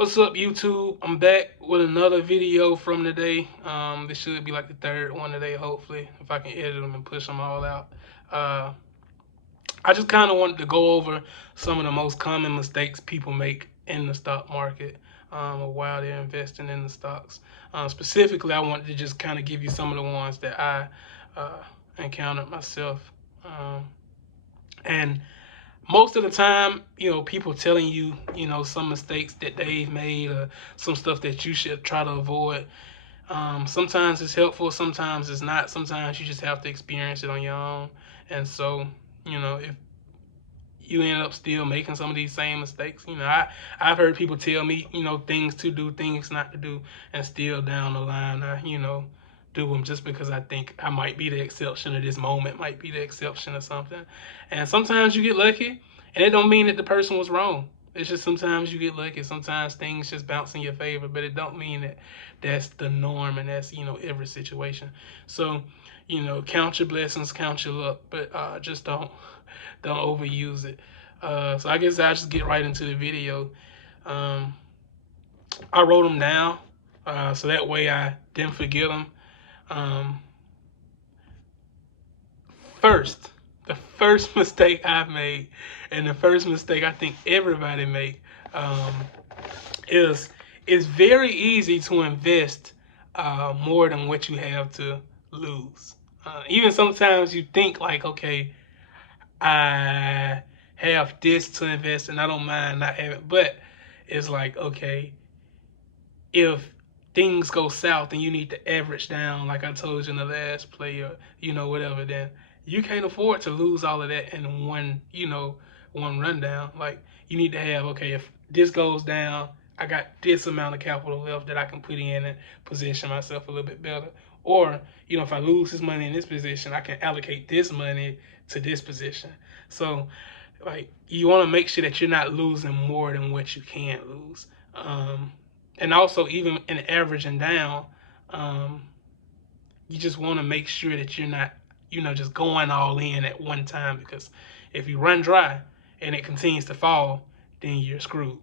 What's up, YouTube? I'm back with another video from today. This should be like the third one today, hopefully, if I can edit them and push them all out. Uh, I just kind of wanted to go over some of the most common mistakes people make in the stock market while they're investing in the stocks. Specifically, I wanted to just kind of give you some of the ones that I encountered myself. And most of the time, people telling you, some mistakes that they've made or some stuff that you should try to avoid. Sometimes it's helpful, sometimes it's not. Sometimes you just have to experience it on your own. And so, if you end up still making some of these same mistakes, I've heard people tell me, things to do, things not to do, and still down the line, do them just because I think I might be the exception, or this moment might be the exception or something. And sometimes you get lucky, and it don't mean that the person was wrong. It's just sometimes you get lucky. Sometimes things just bounce in your favor, but it don't mean that that's the norm and that's every situation. So, count your blessings, count your luck, but just don't overuse it. So I guess I'll just get right into the video. Um, I wrote them down so that way I didn't forget them. Um, first, the first mistake I've made, and the first mistake I think everybody make, is it's very easy to invest more than what you have to lose. Even sometimes you think like, okay, I have this to invest and I don't mind not having, but it's like, okay, if things go south and you need to average down, like I told you in the last play, or whatever, then you can't afford to lose all of that in one rundown. Like, you need to have, okay, if this goes down, I got this amount of capital left that I can put in and position myself a little bit better. Or, if I lose this money in this position, I can allocate this money to this position. So, like, you want to make sure that you're not losing more than what you can lose. And also, even in averaging down, um, you just want to make sure that you're not, just going all in at one time, because if you run dry and it continues to fall, then you're screwed.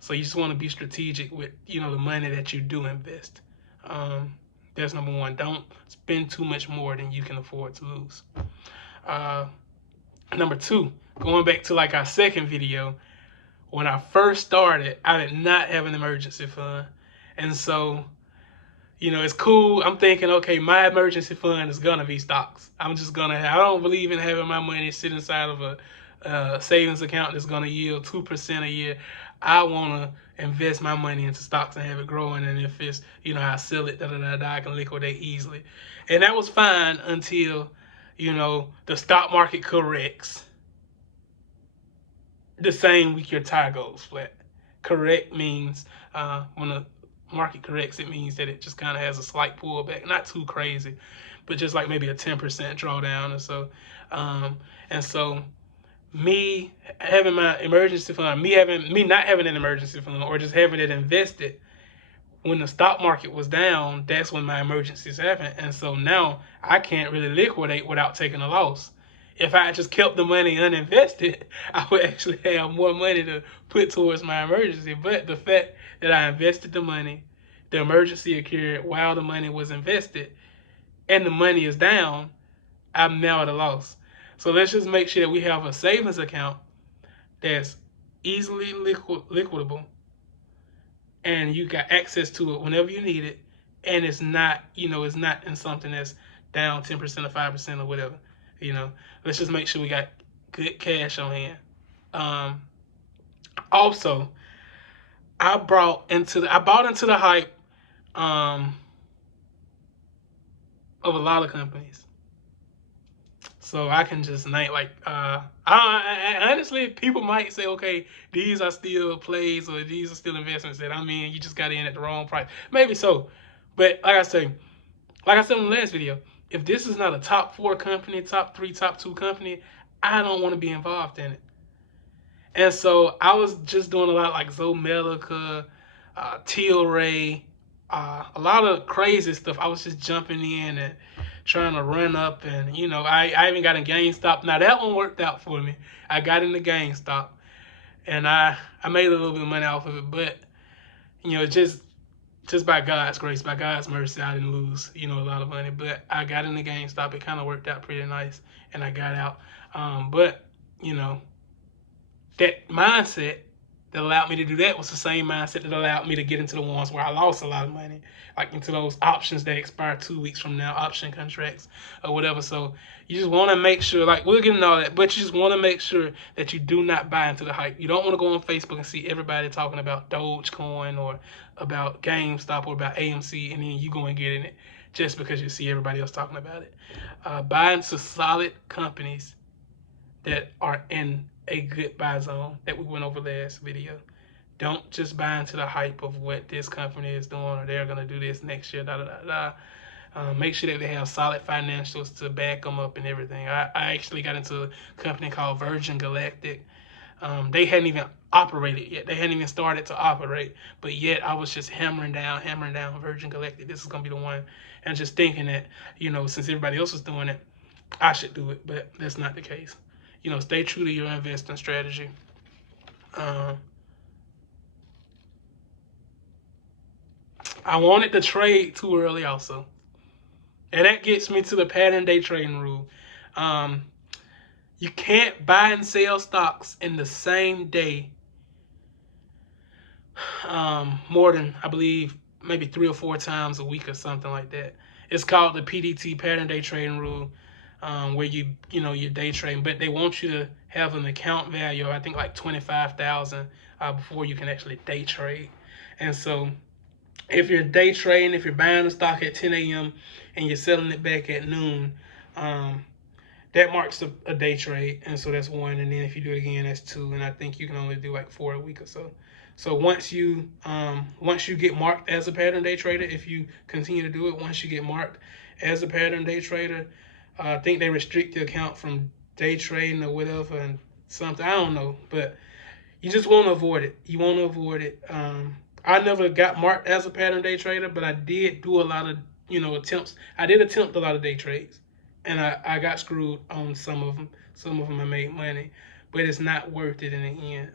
So you just want to be strategic with, the money that you do invest. That's number one. Don't spend too much more than you can afford to lose. Uh, Number two, going back to like our second video, when I first started, I did not have an emergency fund. And so, it's cool. I'm thinking, okay, my emergency fund is gonna be stocks. I don't believe in having my money sit inside of a savings account that's gonna yield 2% a year. I wanna invest my money into stocks and have it growing. And if it's, I sell it, I can liquidate easily. And that was fine until, the stock market corrects the same week your tie goes flat. Correct means when the market corrects, it means that it just kind of has a slight pullback, not too crazy, but just like maybe a 10% drawdown or so. And so, me having my emergency fund, me not having an emergency fund, or just having it invested when the stock market was down, that's when my emergencies happened. And so now I can't really liquidate without taking a loss. If I just kept the money uninvested, I would actually have more money to put towards my emergency. But the fact that I invested the money, the emergency occurred while the money was invested, and the money is down, I'm now at a loss. So let's just make sure that we have a savings account that's easily liquidable, and you got access to it whenever you need it, and it's not, it's not in something that's down 10% or 5% or whatever. Let's just make sure we got good cash on hand. Also, I bought into the hype of a lot of companies. So I can just name, like, honestly, people might say, okay, these are still plays, or these are still investments that, you just got in at the wrong price. Maybe so. But like I said in the last video, if this is not a top 4 company, top 3, top 2 company, I don't want to be involved in it. And so I was just doing a lot like Zomedica, Tilray, a lot of crazy stuff. I was just jumping in and trying to run up, and I even got in GameStop. Now that one worked out for me. I got into GameStop, and I made a little bit of money off of it. But Just by God's grace, by God's mercy, I didn't lose, a lot of money. But I got into GameStop. It kind of worked out pretty nice, and I got out. But you know, that mindset that allowed me to do that was the same mindset that allowed me to get into the ones where I lost a lot of money, like into those options that expire 2 weeks from now, option contracts or whatever. So you just want to make sure, like we'll get into all that, but you just want to make sure that you do not buy into the hype. You don't want to go on Facebook and see everybody talking about Dogecoin or about GameStop or about AMC, and then you go and get in it just because you see everybody else talking about it. Buy into solid companies that are in a good buy zone that we went over last video. Don't just buy into the hype of what this company is doing or they're going to do this next year, make sure that they have solid financials to back them up and everything. I actually got into a company called Virgin Galactic. They hadn't even operated yet. They hadn't even started to operate, but yet I was just hammering down Virgin Galactic. This is going to be the one. And just thinking that, since everybody else was doing it, I should do it, but that's not the case. Stay true to your investing strategy. I wanted to trade too early also. And that gets me to the pattern day trading rule. You can't buy and sell stocks in the same day more than, I believe, maybe 3 or 4 times a week or something like that. It's called the PDT, pattern day trading rule. Where you're day trading, but they want you to have an account value of I think like 25,000 before you can actually day trade. And so if you're day trading, if you're buying a stock at 10 a.m. and you're selling it back at noon, that marks a day trade, and so that's 1. And then if you do it again, that's 2. And I think you can only do like 4 a week or so. So once you get marked as a pattern day trader, if you continue to do it, once you get marked as a pattern day trader, I think they restrict the account from day trading or whatever and something. I don't know, but you just want to avoid it. You want to avoid it. I never got marked as a pattern day trader, but I did do a lot of attempts. I did attempt a lot of day trades, and I got screwed on some of them. Some of them I made money, but it's not worth it in the end.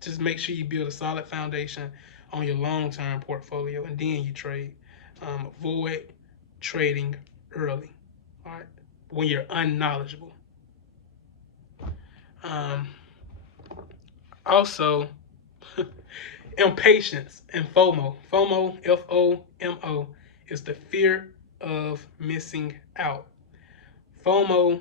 Just make sure you build a solid foundation on your long-term portfolio, and then you trade. Avoid trading early. All right. When you're unknowledgeable. Also, impatience and FOMO. FOMO, F-O-M-O, is the fear of missing out. FOMO,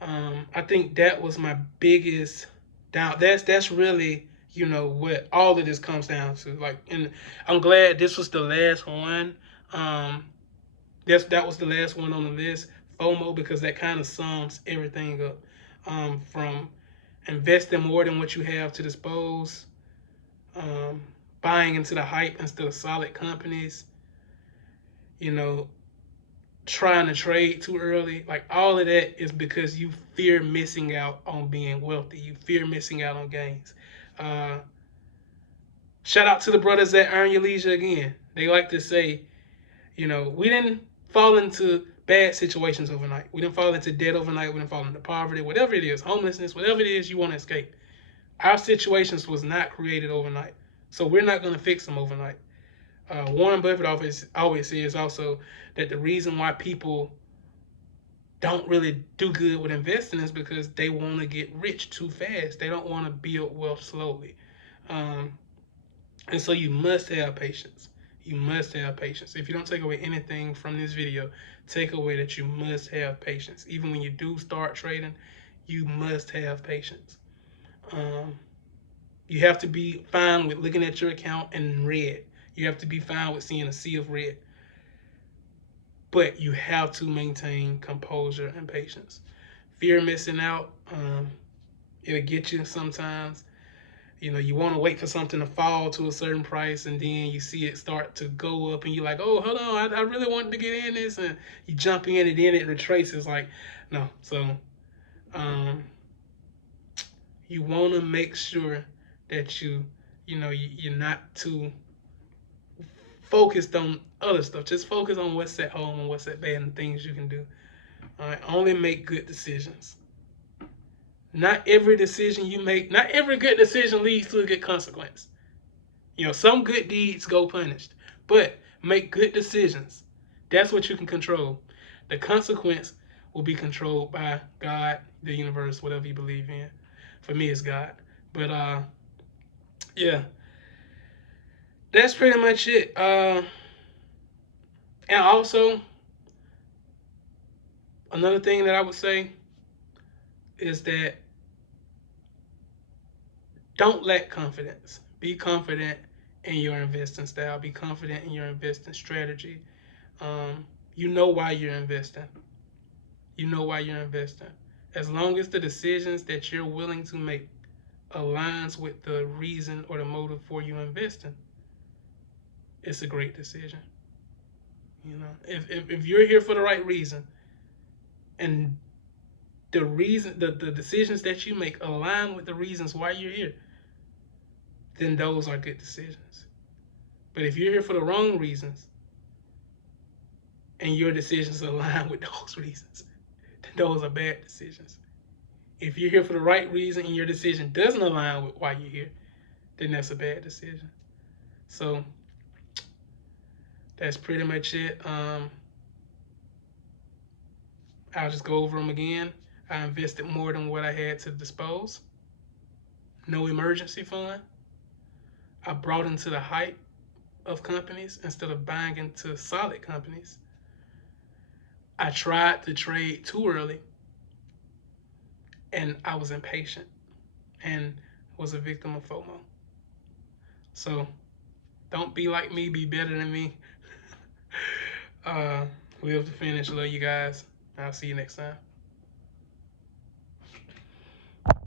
I think that was my biggest down. That's really what all of this comes down to. Like, and I'm glad this was the last one. That was the last one on the list. FOMO, because that kind of sums everything up, from investing more than what you have to dispose, buying into the hype instead of solid companies, trying to trade too early. Like, all of that is because you fear missing out on being wealthy. You fear missing out on gains. Shout out to the brothers at Earn Your Leisure again. They like to say, we didn't fall into bad situations overnight. We didn't fall into debt overnight. We didn't fall into poverty, whatever it is, homelessness, whatever it is you want to escape. Our situations was not created overnight. So we're not going to fix them overnight. Warren Buffett always says also that the reason why people don't really do good with investing is because they want to get rich too fast. They don't want to build wealth slowly. And so you must have patience. You must have patience. If you don't take away anything from this video, take away that you must have patience. Even when you do start trading, you must have patience. You have to be fine with looking at your account in red. You have to be fine with seeing a sea of red. But you have to maintain composure and patience. Fear of missing out, it'll get you sometimes. You want to wait for something to fall to a certain price, and then you see it start to go up, and you're like, oh, hold on, I really wanted to get in this, and you jump in, and then it retraces. Like, no. So you want to make sure that you're not too focused on other stuff. Just focus on what's at home and what's at bad and things you can do. All right, only make good decisions. Not every decision you make, not every good decision leads to a good consequence. You know, some good deeds go punished, but make good decisions. That's what you can control. The consequence will be controlled by God, the universe, whatever you believe in. For me, it's God. But yeah, that's pretty much it. And also, another thing that I would say is that don't lack confidence. Be confident in your investing style. Be confident in your investing strategy. You know why you're investing. You know why you're investing. As long as the decisions that you're willing to make aligns with the reason or the motive for you investing, it's a great decision. You know, if you're here for the right reason and the decisions that you make align with the reasons why you're here, then those are good decisions. But if you're here for the wrong reasons and your decisions align with those reasons, then those are bad decisions. If you're here for the right reason and your decision doesn't align with why you're here, then that's a bad decision. So that's pretty much it. I'll just go over them again. I invested more than what I had to dispose. No emergency fund. I brought into the hype of companies instead of buying into solid companies. I tried to trade too early and I was impatient and was a victim of FOMO. So don't be like me, be better than me. Live to finish. Love you guys. I'll see you next time.